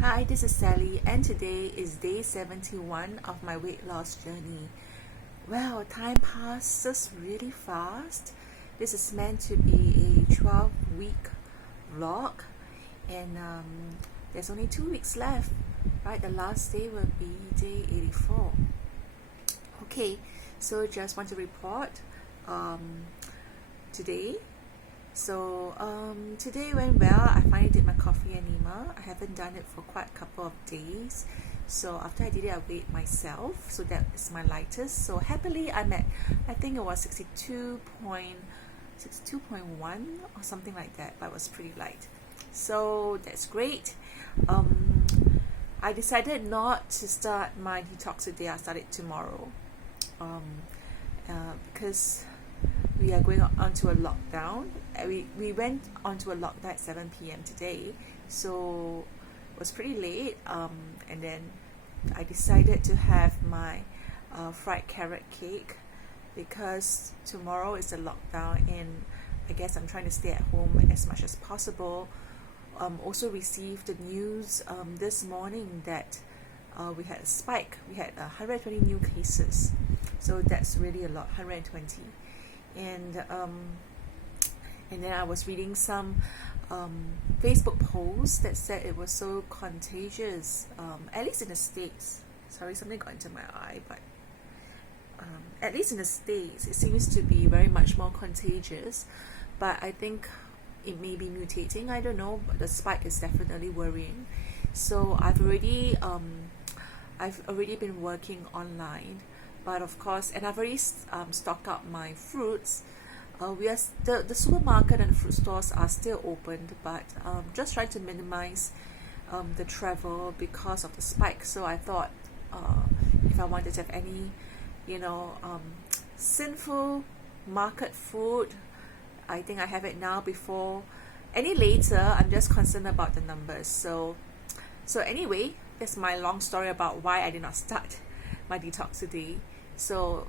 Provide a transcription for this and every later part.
Hi, this is Sally, and today is day 71 of my weight loss journey. Well, time passes really fast. This is meant to be a 12-week vlog, and there's only 2 weeks left, right? The last day will be day 84. Okay, so just want to report today. So today went well. I finally did my coffee enema. I haven't done it for quite a couple of days. So after I did it, I weighed myself. So that is my lightest. So happily, I'm at, I think it was 62.1 or something like that. But it was pretty light. So that's great. I decided not to start my detox today. I started tomorrow. Because we are going onto a lockdown. We went onto a lockdown at 7 p.m. today, so it was pretty late. And then I decided to have my fried carrot cake because tomorrow is a lockdown, and I guess I'm trying to stay at home as much as possible. Also received the news this morning that we had a spike. We had 120 new cases, so that's really a lot, 120. And then I was reading some Facebook posts that said it was so contagious, at least in the States. Sorry, something got into my eye, but at least in the States, it seems to be very much more contagious. But I think it may be mutating. I don't know, but the spike is definitely worrying. So I've already been working online. But of course, and I've already stocked up my fruits. The supermarket and fruit stores are still opened, but just trying to minimize the travel because of the spike. So I thought if I wanted to have any, sinful market food, I think I have it now before any later. I'm just concerned about the numbers. So anyway, that's my long story about why I did not start my detox today. So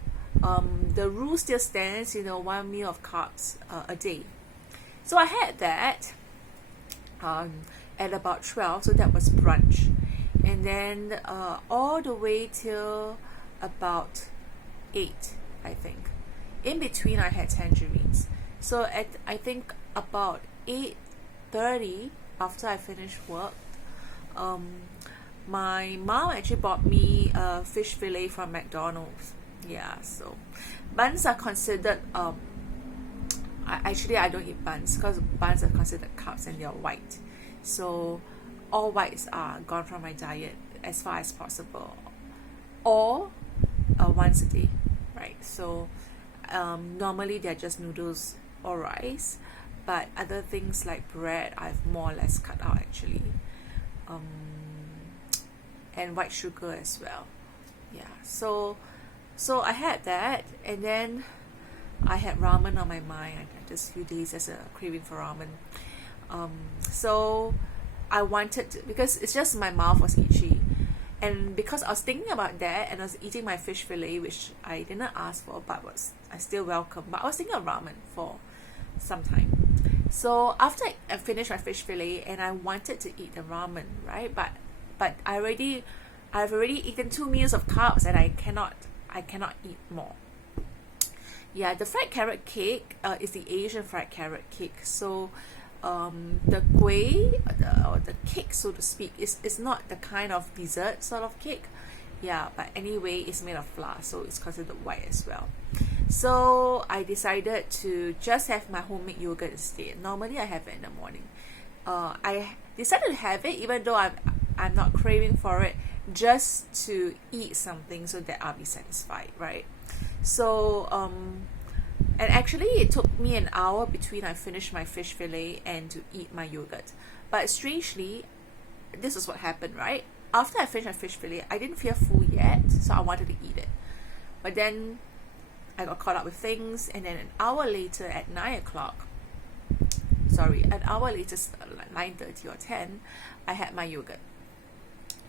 the rule still stands, 1 meal of carbs a day. So I had that at about 12, so that was brunch. And then all the way till about 8, I think. In between, I had tangerines. So at, I think, about 8:30, after I finished work, my mom actually bought me a fish fillet from McDonald's. Yeah, so buns are considered I don't eat buns because buns are considered carbs and they're white, so all whites are gone from my diet as far as possible, or once a day, right? So normally they're just noodles or rice, but other things like bread I've more or less cut out actually, and white sugar as well. Yeah, so I had that, and then I had ramen on my mind this few days as a craving for ramen. So I wanted to, because it's just my mouth was itchy, and because I was thinking about that, and I was eating my fish fillet, which I didn't ask for, but I still welcome. But I was thinking of ramen for some time. So after I finished my fish fillet, and I wanted to eat the ramen, right? But I've already eaten 2 meals of carbs, and I cannot eat more. Yeah, the fried carrot cake is the Asian fried carrot cake. So the kueh, or the cake, so to speak, is not the kind of dessert sort of cake. Yeah, but anyway, it's made of flour, so it's considered white as well. So I decided to just have my homemade yogurt instead. Normally I have it in the morning. I decided to have it even though I'm not craving for it, just to eat something so that I'll be satisfied, right? So and actually it took me an hour between I finished my fish fillet and to eat my yogurt. But strangely, this is what happened, right? After I finished my fish fillet, I didn't feel full yet, so I wanted to eat it. But then I got caught up with things, and then an hour later at 9:30 or 10, I had my yogurt.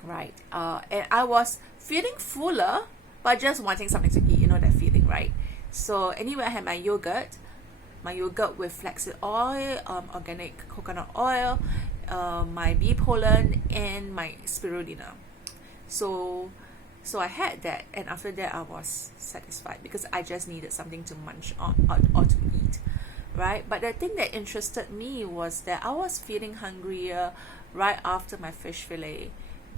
Right, and I was feeling fuller, but just wanting something to eat, that feeling, right? So anyway, I had my yogurt with flaxseed oil, organic coconut oil, my bee pollen and my spirulina. So I had that, and after that I was satisfied because I just needed something to munch on or to eat, right? But the thing that interested me was that I was feeling hungrier right after my fish fillet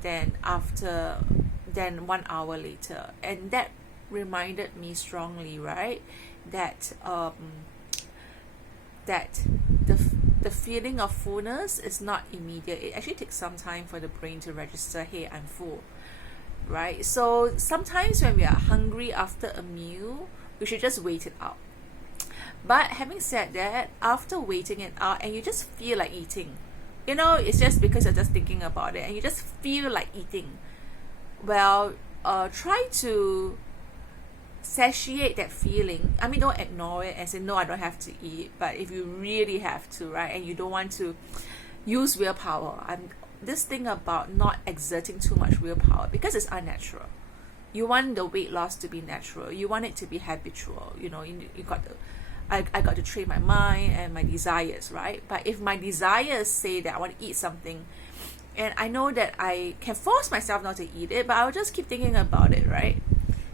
than 1 hour later, and that reminded me strongly, right, that that the feeling of fullness is not immediate. It actually takes some time for the brain to register, hey, I'm full, right? So sometimes when we are hungry after a meal, we should just wait it out. But having said that, after waiting it out and you just feel like eating, it's just because you're just thinking about it and you just feel like eating, well, try to satiate that feeling. I mean, don't ignore it and say, no, I don't have to eat. But if you really have to, right, and you don't want to use willpower, this thing about not exerting too much willpower, because it's unnatural. You want the weight loss to be natural. You want it to be habitual. You got to, I got to train my mind and my desires, right? But if my desires say that I want to eat something, and I know that I can force myself not to eat it, but I'll just keep thinking about it, right?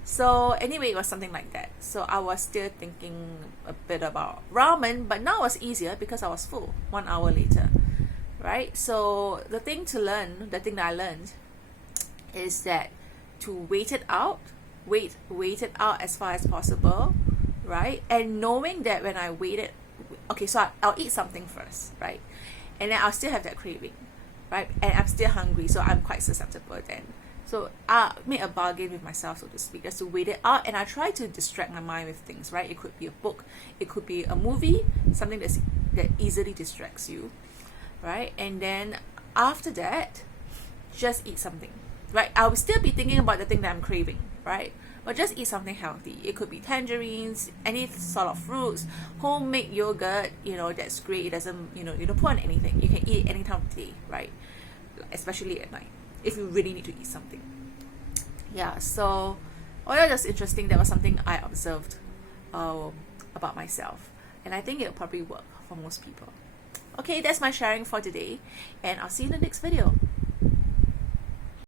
So anyway, it was something like that. So I was still thinking a bit about ramen, but now it was easier because I was full 1 hour later, right? So the thing that I learned is that to wait it out as far as possible, right? And knowing that when I waited, okay, so I'll eat something first, right? And then I'll still have that craving, right? And I'm still hungry, so I'm quite susceptible then. So I made a bargain with myself, so to speak, just to wait it out, and I try to distract my mind with things, right? It could be a book, it could be a movie, something that easily distracts you, right? And then after that, just eat something, right? I will still be thinking about the thing that I'm craving, right? But just eat something healthy. It could be tangerines, any sort of fruits, homemade yogurt, that's great. It doesn't, you don't put on anything. You can eat any time of day, right? Especially at night, if you really need to eat something. Yeah, so that was interesting. That was something I observed about myself, and I think it'll probably work for most people. Okay, that's my sharing for today, and I'll see you in the next video.